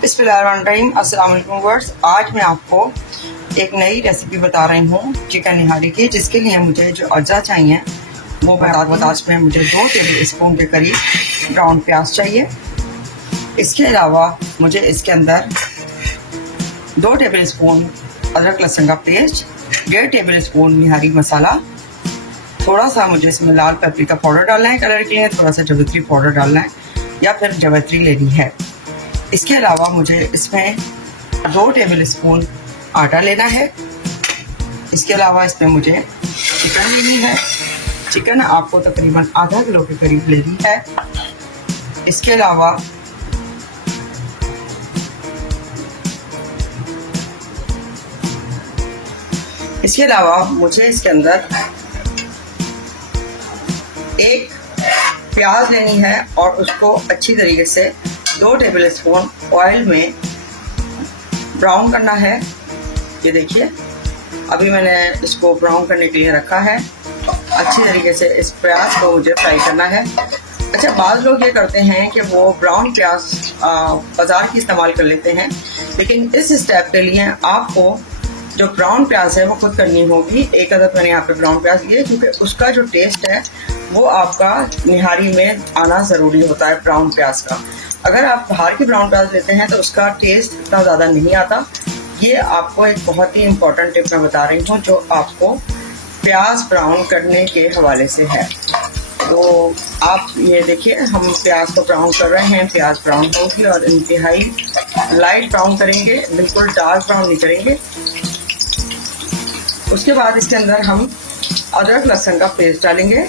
बिस्मिल्लाहिर्रहमानिर्रहीम। अस्सलाम वालेकुम व्यूअर्स। आज मैं आपको एक नई रेसिपी बता रही हूँ चिकन निहारी की, जिसके लिए मुझे जो अज्जा चाहिए वो मैं बता चुकी हूँ। मुझे 2 टेबल स्पून के करीब ब्राउन प्याज चाहिए। इसके अलावा मुझे इसके अंदर 2 टेबल स्पून अदरक लहसुन का पेस्ट, 1.5 टेबल स्पून निहारी मसाला, थोड़ा सा मुझे इसमें लाल पेपरिका पाउडर डालना है कलर के लिए, थोड़ा सा जावित्री पाउडर डालना है या फिर जावित्री लेनी है। इसके अलावा मुझे इसमें 2 टेबल स्पून आटा लेना है। इसके अलावा इसमें मुझे चिकन लेनी है। चिकन आपको तकरीबन आधा किलो के करीब लेनी है। इसके अलावा मुझे इसके अंदर एक प्याज लेनी है और उसको अच्छी तरीके से 2 टेबल स्पून ऑयल में ब्राउन करना है। ये देखिए, अभी मैंने इसको ब्राउन करने के लिए रखा है। अच्छी तरीके से इस प्याज को मुझे फ्राई करना है। अच्छा, बाद लोग ये करते हैं कि वो ब्राउन प्याज बाज़ार की इस्तेमाल कर लेते हैं, लेकिन इस स्टेप के लिए आपको जो ब्राउन प्याज है वो खुद करनी होगी। एक अदद मैंने यहाँ पे ब्राउन प्याज लिए, क्योंकि उसका जो टेस्ट है वो आपका निहारी में आना ज़रूरी होता है ब्राउन प्याज का। अगर आप बाहर की ब्राउन प्याज लेते हैं तो उसका टेस्ट इतना ज़्यादा नहीं आता। ये आपको एक बहुत ही इम्पोर्टेंट टिप मैं बता रही हूँ, जो आपको प्याज ब्राउन करने के हवाले से है। तो आप ये देखिए, हम प्याज को ब्राउन कर रहे हैं। प्याज ब्राउन होगी और इंतहाई लाइट ब्राउन करेंगे, बिल्कुल डार्क ब्राउन नहीं करेंगे। उसके बाद इसके अंदर हम अदरक लहसुन का पेस्ट डालेंगे।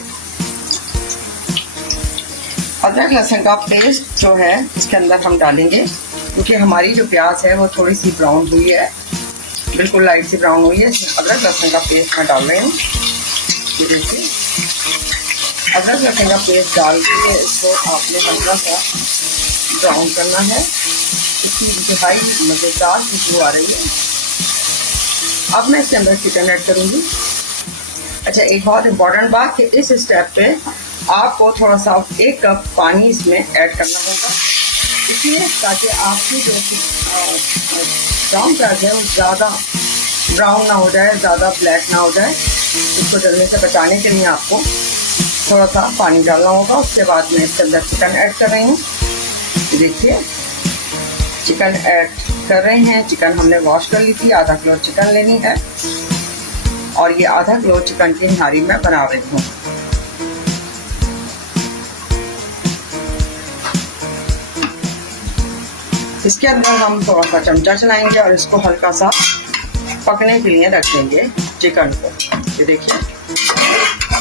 अदरक लहसुन का पेस्ट जो है इसके अंदर हम डालेंगे, क्योंकि हमारी जो प्याज है वो थोड़ी सी ब्राउन हुई है, बिल्कुल लाइट सी ब्राउन हुई है। अदरक लहसुन का पेस्ट मैं डाल रही हूँ। ये देखिए, अदरक लहसुन का पेस्ट डाल के इसको आपने हल्का सा ब्राउन करना है। इसकी इंतहाई मज़ेदार खुशबू आ रही है। अब मैं इसके अंदर चिकन ऐड करूँगी। अच्छा, एक बहुत इम्पॉर्टेंट बात कि इस स्टेप पे आपको थोड़ा सा 1 कप पानी इसमें ऐड करना होगा, इसलिए ताकि आपकी जो ब्राउन प्याज है वो ज़्यादा ब्राउन ना हो जाए, ज़्यादा ब्लैक ना हो जाए। इसको जलने से बचाने के लिए आपको थोड़ा सा पानी डालना होगा। उसके बाद मैं इसके अंदर चिकन ऐड कर रही हूँ। देखिए, चिकन ऐड कर रहे हैं। चिकन हमने वॉश कर ली थी। आधा किलो चिकन लेनी है और ये आधा किलो चिकन की निहारी मैं बना रही हूँ। इसके अंदर हम थोड़ा सा चमचा चलाएंगे और इसको हल्का सा पकने के लिए रख देंगे चिकन को। ये देखिए,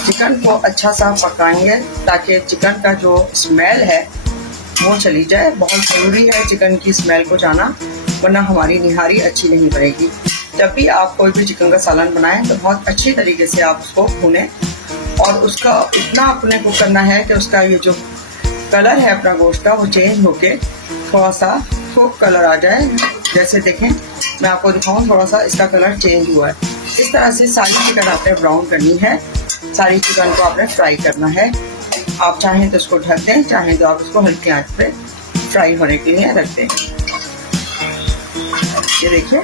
चिकन को अच्छा सा पकाएंगे ताकि चिकन का जो स्मेल है वो चली जाए। बहुत ज़रूरी है चिकन की स्मेल को जाना, वरना हमारी निहारी अच्छी नहीं बनेगी। जब भी आप कोई भी चिकन का सालन बनाएं तो बहुत अच्छी तरीके से आप उसको भूनें और उसका इतना अपने को करना है कि उसका ये जो कलर है अपना गोश्त का वो चेंज होके थोड़ा सा कुक कलर आ जाए। जैसे देखें, मैं आपको दिखाऊं, थोड़ा सा इसका कलर चेंज हुआ है। इस तरह से सारी चिकन आपने ब्राउन करनी है। सारी चिकन को आपने फ्राई करना है। आप चाहें तो इसको ढक दें, चाहें तो आप इसको हल्की आंच पे फ्राई होने के लिए रख दें। ये देखिए,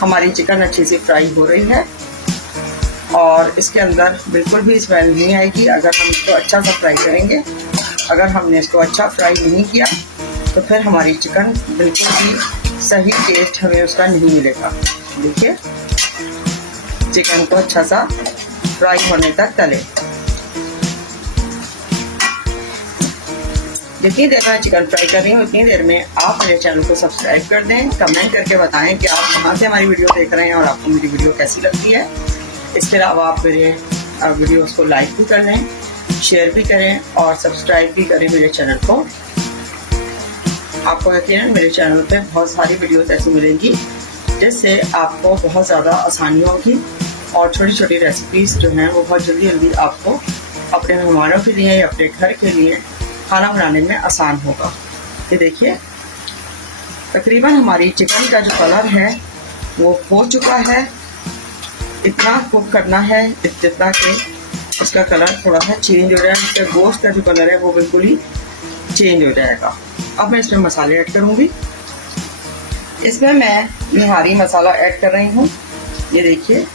हमारी चिकन अच्छी से फ्राई हो रही है और इसके अंदर बिल्कुल भी स्मेल नहीं आएगी अगर हम इसको अच्छा सा फ्राई करेंगे। अगर हमने इसको अच्छा फ्राई नहीं किया तो फिर हमारी चिकन बिल्कुल भी सही टेस्ट हमें उसका नहीं मिलेगा। देखिए, चिकन को अच्छा सा फ्राई होने तक तलें। जितनी देर में चिकन फ्राई कर रही हूँ उतनी देर में आप मेरे चैनल को सब्सक्राइब कर दें। कमेंट करके बताएं कि आप कहाँ से हमारी वीडियो देख रहे हैं और आपको मेरी वीडियो कैसी लगती है। इसके अलावा आप मेरे वीडियोस को लाइक भी कर लें, शेयर भी करें और सब्सक्राइब भी करें मेरे चैनल को। आपको यकीनन मेरे चैनल पे बहुत सारी वीडियोस ऐसी मिलेंगी जिससे आपको बहुत ज़्यादा आसानी होगी और छोटी छोटी रेसिपीज़ जो हैं वो बहुत जल्दी जल्दी आपको अपने मेहमानों के लिए या अपने घर के लिए खाना बनाने में आसान होगा। ये देखिए, तकरीबन हमारी चिकन का जो कलर है वो हो चुका है। इतना कुक करना है जितना कि इसका कलर थोड़ा सा चेंज हो जाएगा, इसका गोश्त का जो कलर है वो बिल्कुल ही चेंज हो जाएगा। अब मैं इसमें मसाले ऐड करूँगी। इसमें मैं निहारी मसाला ऐड कर रही हूँ। ये देखिए,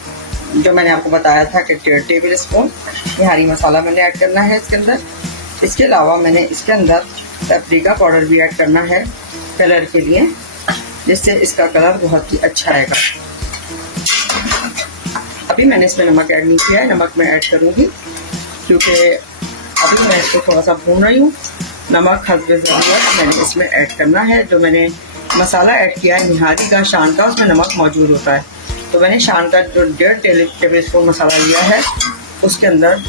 जो मैंने आपको बताया था कि 1.5 टेबल स्पून निहारी मसाला मैंने ऐड करना है इसके अंदर। इसके अलावा मैंने इसके अंदर पेपरिका पाउडर भी ऐड करना है कलर के लिए, जिससे इसका कलर बहुत ही अच्छा आएगा। अभी मैंने इसमें नमक ऐड नहीं किया है, नमक मैं ऐड करूँगी क्योंकि अभी मैं इसको थोड़ा सा भून रही हूँ। नमक हस्बे ज़रूरत मैंने इसमें ऐड करना है। जो मैंने मसाला ऐड किया है निहारी का, शान का, उसमें नमक मौजूद होता है। तो मैंने शान का जो 1.5 टेबल स्पून मसाला लिया है, उसके अंदर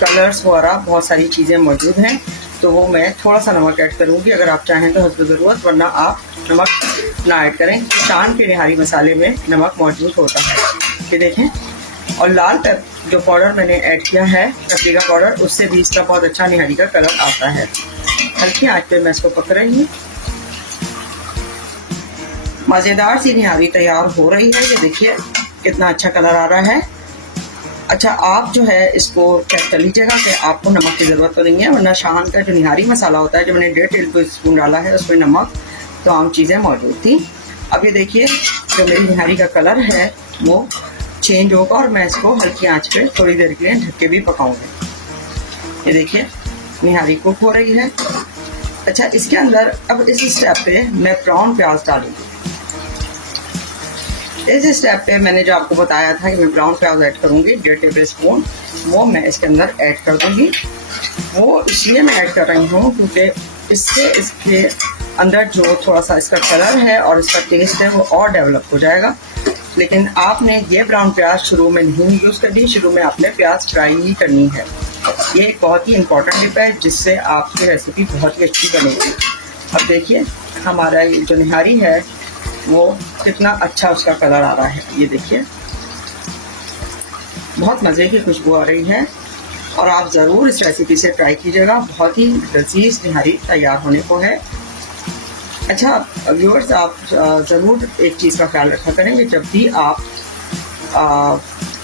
कलर्स वगैरह बहुत सारी चीज़ें मौजूद हैं, तो वो मैं थोड़ा सा नमक ऐड करूँगी। अगर आप चाहें तो हस्ब ज़रूरत, वरना आप नमक ना ऐड करें। शान के निहारी मसाले में नमक मौजूद होता है, ये देखें। और लाल जो पाउडर मैंने ऐड किया है, पेपरिका पाउडर, उससे भी इसका बहुत अच्छा निहारी का कलर आता है। हल्की आंच पे मैं इसको पक रही हूँ। मज़ेदार सी निहारी तैयार हो रही है। ये देखिए कितना अच्छा कलर आ रहा है। अच्छा, आप जो है इसको चेक कर लीजिएगा कि आपको नमक की ज़रूरत तो नहीं है, वरना शान का जो निहारी मसाला होता है, जो मैंने 1.5 टेबल स्पून डाला है, उसमें नमक तो आम चीज़ें मौजूद थी। अब ये देखिए, जो मेरी निहारी का कलर है वो चेंज होगा और मैं इसको हल्की आंच पे थोड़ी देर के लिए ढक के भी पकाऊंगी। ये देखिए निहारी कुक हो रही है। अच्छा, इसके अंदर अब इस स्टेप पे मैं ब्राउन प्याज डालूंगी। इस स्टेप पे मैंने जो आपको बताया था कि मैं ब्राउन प्याज ऐड करूंगी 1.5 टेबल स्पून, वो मैं इसके अंदर ऐड कर दूंगी। वो इसलिए मैं ऐड कर रही हूँ क्योंकि इससे इसके अंदर जो थोड़ा सा इसका कलर है और इसका टेस्ट है वो और डेवलप हो जाएगा। लेकिन आपने ये ब्राउन प्याज शुरू में नहीं यूज़ करनी, शुरू में आपने प्याज फ्राई ही करनी है। ये एक बहुत ही इम्पॉर्टेंट टिप है जिससे आपकी रेसिपी बहुत ही अच्छी बनेगी। अब देखिए हमारा ये जो निहारी है वो कितना अच्छा उसका कलर आ रहा है। ये देखिए बहुत मज़े की खुशबू आ रही है और आप ज़रूर इस रेसिपी से ट्राई कीजिएगा। बहुत ही लजीज निहारी तैयार होने को है। अच्छा व्यूअर्स, आप ज़रूर एक चीज़ का ख्याल रखा करेंगे, जब भी आप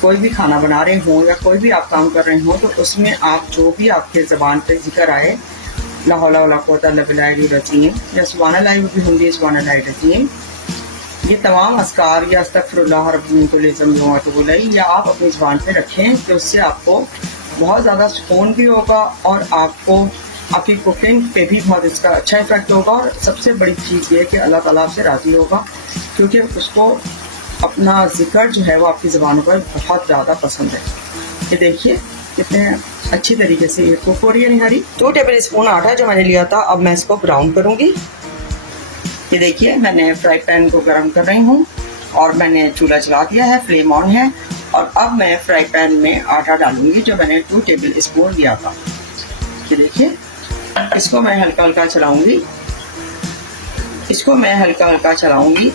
कोई भी खाना बना रहे हों या कोई भी आप काम कर रहे हों, तो उसमें आप जो भी आपके ज़बान पे जिक्र आए, ला हौला वला कुव्वता इल्ला बिल्लाहिल अज़ीम या सुब्हानल्लाह भी होंगी सुब्हानल्लाहिल अज़ीम, ये तमाम अस्कार या अस्तगफिरुल्लाह रब्बी मिन कुल्लि ज़ंबिन व अतूबु इलैह या आप अपनी ज़बान पे रखें, तो उससे आपको बहुत ज़्यादा सुकून भी होगा और आपको आपकी कुकिंग पे भी बहुत इसका अच्छा इफेक्ट होगा। और सबसे बड़ी चीज़ ये है कि अल्लाह ताला आपसे राज़ी होगा, क्योंकि उसको अपना जिक्र जो है वो आपकी ज़बानों पर बहुत ज़्यादा पसंद है। ये देखिए कितने अच्छी तरीके से ये कुक हो रही है निहारी। 2 टेबल स्पून आटा जो मैंने लिया था, अब मैं इसको ब्राउन करूँगी। ये देखिए मैंने फ्राई पैन को गर्म कर रही हूँ और मैंने चूल्हा चला दिया है, फ्लेम ऑन है। और अब मैं फ्राई पैन में आटा डालूंगी जो मैंने 2 टेबल स्पून लिया था। ये देखिए इसको मैं हल्का हल्का चलाऊंगी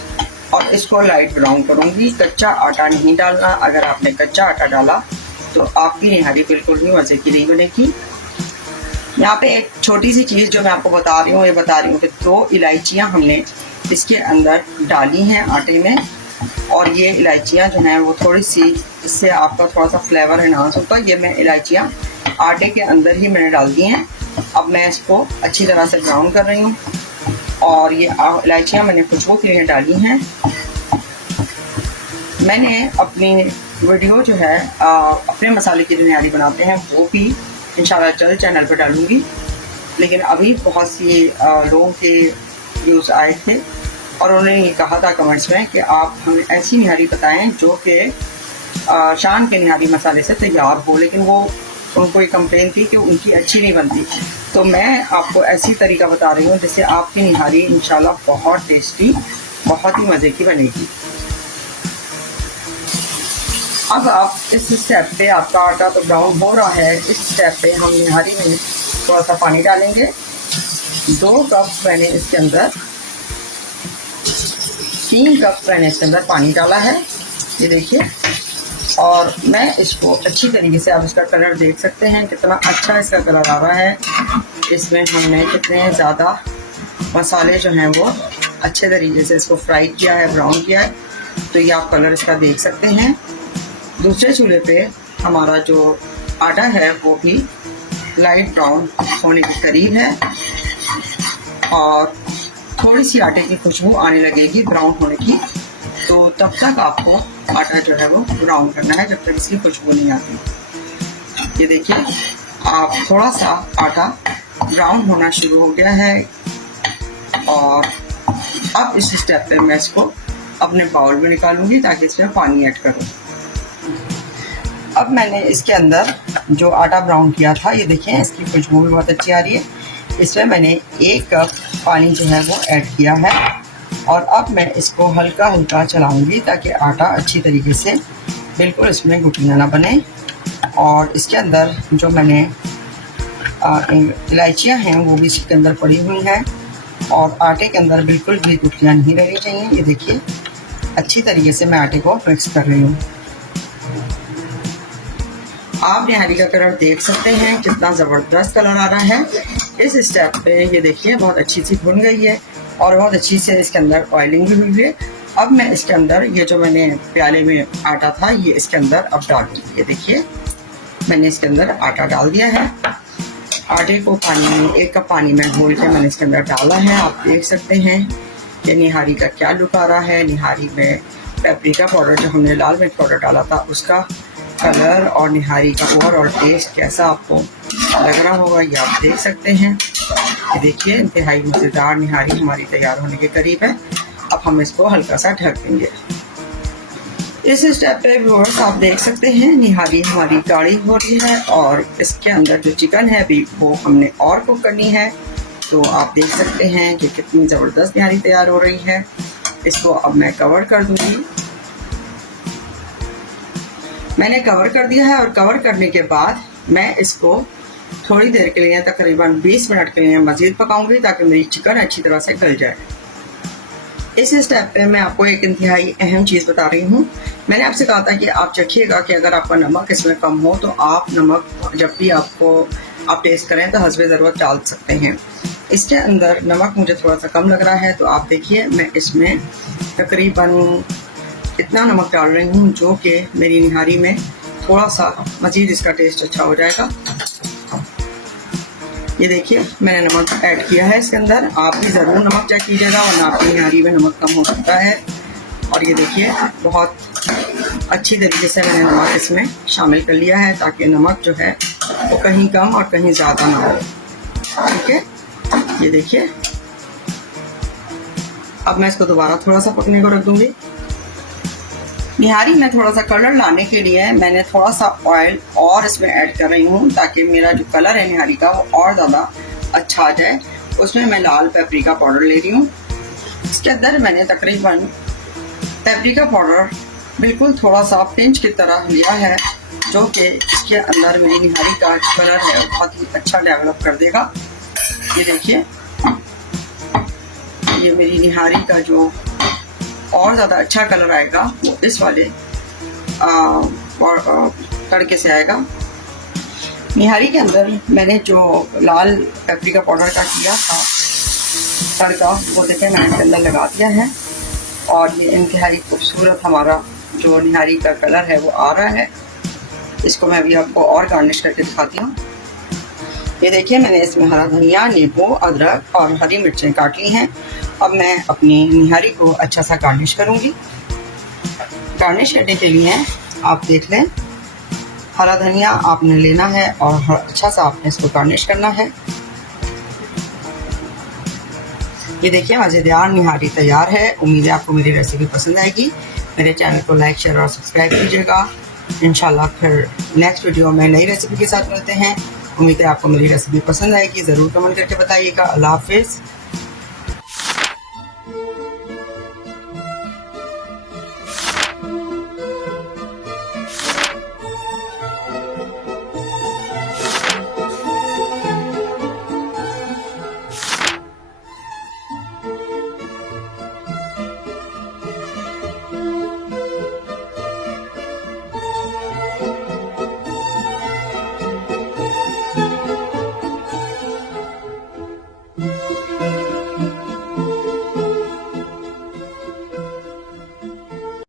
और इसको लाइट ब्राउन करूंगी। कच्चा आटा नहीं डालना। अगर आपने कच्चा आटा डाला तो आपकी निहारी बिल्कुल भी मज़े की नहीं बनेगी। यहाँ पे एक छोटी सी चीज़ जो मैं आपको बता रही हूँ कि 2 इलायचियाँ हमने इसके अंदर डाली हैं आटे में, और ये इलायचियाँ जो हैं वो थोड़ी सी, इससे आपका थोड़ा सा फ्लेवर एनहांस होता है। ये मैं इलायचियाँ आटे के अंदर ही मैंने डाल दी हैं। अब मैं इसको अच्छी तरह से ब्राउन कर रही हूँ और ये इलायचियाँ मैंने खुशबू के लिए डाली हैं। मैंने अपनी वीडियो जो है अपने मसाले की जो निहारी बनाते हैं वो भी इंशाल्लाह जल्द चैनल पर डालूंगी। लेकिन अभी बहुत सी लोगों के व्यूज़ आए थे और उन्होंने ये कहा था कमेंट्स में कि आप हमें ऐसी निहारी बताएं जो कि शान के निहारी मसाले से तैयार हो, लेकिन वो उनको ये कंप्लेन थी कि उनकी अच्छी नहीं बनती। तो मैं आपको ऐसी तरीका बता रही हूँ जिससे आपकी निहारी इंशाल्लाह बहुत टेस्टी, बहुत ही मज़े की बनेगी। अब आप इस स्टेप पे, आपका आटा तो ब्राउन हो रहा है, इस स्टेप पे हम निहारी में थोड़ा सा पानी डालेंगे। 2 कप मैंने इसके अंदर 3 कप मैंने इसके अंदर पानी डाला है। ये देखिए, और मैं इसको अच्छी तरीके से, आप इसका कलर देख सकते हैं कितना अच्छा इसका कलर आ रहा है। इसमें हमने कितने ज़्यादा मसाले जो हैं वो अच्छे तरीके से इसको फ्राई किया है, ब्राउन किया है, तो ये आप कलर इसका देख सकते हैं। दूसरे चूल्हे पे हमारा जो आटा है वो भी लाइट ब्राउन होने के करीब है और थोड़ी सी आटे की खुशबू आने लगेगी ब्राउन होने की, तो तब तक आपको आटा जो है वो ब्राउन करना है, जब तक इसकी खुशबू नहीं आती। ये देखिए आप थोड़ा सा आटा ब्राउन होना शुरू हो गया है और अब इस स्टेप पे मैं इसको अपने बाउल में निकालूंगी ताकि इसमें पानी ऐड करूँ। अब मैंने इसके अंदर जो आटा ब्राउन किया था, ये देखिए इसकी खुशबू भी बहुत अच्छी आ रही है। इसमें मैंने 1 कप पानी जो है वो ऐड किया है और अब मैं इसको हल्का हल्का चलाऊंगी ताकि आटा अच्छी तरीके से बिल्कुल इसमें गुठलियाँ ना बने। और इसके अंदर जो मैंने इलायचियाँ हैं वो भी इसके अंदर पड़ी हुई हैं और आटे के अंदर बिल्कुल भी गुठलियाँ नहीं रहनी चाहिए। ये देखिए अच्छी तरीके से मैं आटे को मिक्स कर रही हूँ। आप निहारी का कलर देख सकते हैं कितना ज़बरदस्त कलर आ रहा है इस स्टेप पे। ये देखिए बहुत अच्छी सी भुन गई है और बहुत अच्छी से इसके अंदर ऑयलिंग भी हुई है। अब मैं इसके अंदर ये जो मैंने प्याले में आटा था ये इसके अंदर अब डालूंगी। ये देखिए मैंने इसके अंदर आटा डाल दिया है। आटे को पानी में 1 कप पानी में घोल के मैंने इसके अंदर डाला है। आप देख सकते हैं कि निहारी का क्या लुक आ रहा है। निहारी में पेपरिका पाउडर जो हमने लाल मिर्च पाउडर डाला था उसका कलर और निहारी का ओवरऑल टेस्ट कैसा आपको लग रहा होगा ये आप देख सकते हैं। ये देखिए इंतहाई मज़ेदार निहारी हमारी तैयार होने के करीब है। अब हम इसको हल्का सा ढक देंगे। इस स्टेप पे व्यूअर्स आप देख सकते हैं निहारी हमारी गाढ़ी हो रही है और इसके अंदर जो चिकन है भी वो हमने और कुक करनी है। तो आप देख सकते हैं कि कितनी ज़बरदस्त निहारी तैयार हो रही है। इसको अब मैं कवर कर दूंगी। मैंने कवर कर दिया है और कवर करने के बाद मैं इसको थोड़ी देर के लिए तकरीबन 20 मिनट के लिए मज़ीद पकाऊंगी ताकि मेरी चिकन अच्छी तरह से गल जाए। इस स्टेप पे मैं आपको एक इंतहाई अहम चीज़ बता रही हूँ। मैंने आपसे कहा था कि आप चखिएगा कि अगर आपका नमक इसमें कम हो तो आप नमक जब भी आप टेस्ट करें तो हस्बे ज़रूरत डाल सकते हैं। इसके अंदर नमक मुझे थोड़ा सा कम लग रहा है तो आप देखिए मैं इसमें तकरीबन इतना नमक डाल रही हूँ जो कि मेरी निहारी में थोड़ा सा मज़ीद इसका टेस्ट अच्छा हो जाएगा। ये देखिए मैंने नमक ऐड किया है इसके अंदर। आप भी ज़रूर नमक चेक कीजिएगा वरना आपकी निहारी में नमक कम हो सकता है। और ये देखिए बहुत अच्छी तरीके से मैंने नमक इसमें शामिल कर लिया है ताकि नमक जो है वो कहीं कम और कहीं ज़्यादा ना हो। ठीक है, ये देखिए अब मैं इसको दोबारा थोड़ा सा पकने को रख दूँगी। निहारी में थोड़ा सा कलर लाने के लिए मैंने थोड़ा सा ऑयल और इसमें ऐड कर रही हूँ ताकि मेरा जो कलर है निहारी का वो और ज़्यादा अच्छा आ जाए। उसमें मैं लाल पेपरिका पाउडर ले रही हूँ। इसके अंदर मैंने तकरीबन पेपरिका पाउडर बिल्कुल थोड़ा सा पिंच की तरह लिया है जो कि इसके अंदर मेरी निहारी का कलर है बहुत ही अच्छा डेवलप कर देगा। ये देखिए ये मेरी निहारी का जो और ज़्यादा अच्छा कलर आएगा वो इस वाले तड़के से आएगा। निहारी के अंदर मैंने जो लाल पेपरिका पाउडर का किया था तड़का वो देखें मैंने इसके अंदर लगा दिया है और ये इंतहाई खूबसूरत हमारा जो निहारी का कलर है वो आ रहा है। इसको मैं अभी आपको और गार्निश करके दिखाती हूँ। ये देखिए मैंने इसमें हरा धनिया, नींबू, अदरक और हरी मिर्चें काट ली हैं। अब मैं अपनी निहारी को अच्छा सा गार्निश करूँगी। गार्निश करने के लिए आप देख लें हरा धनिया आपने लेना है और अच्छा सा आपने इसको गार्निश करना है। ये देखिए मज़ेदार निहारी तैयार है। उम्मीद है आपको मेरी रेसिपी पसंद आएगी। मेरे चैनल को लाइक, शेयर और सब्सक्राइब कीजिएगा। इंशाल्लाह फिर नेक्स्ट वीडियो में नई रेसिपी के साथ मिलते हैं। उम्मीद है आपको मेरी रेसिपी पसंद आएगी। ज़रूर कमेंट करके बताइएगा। अल्लाह हाफिज़।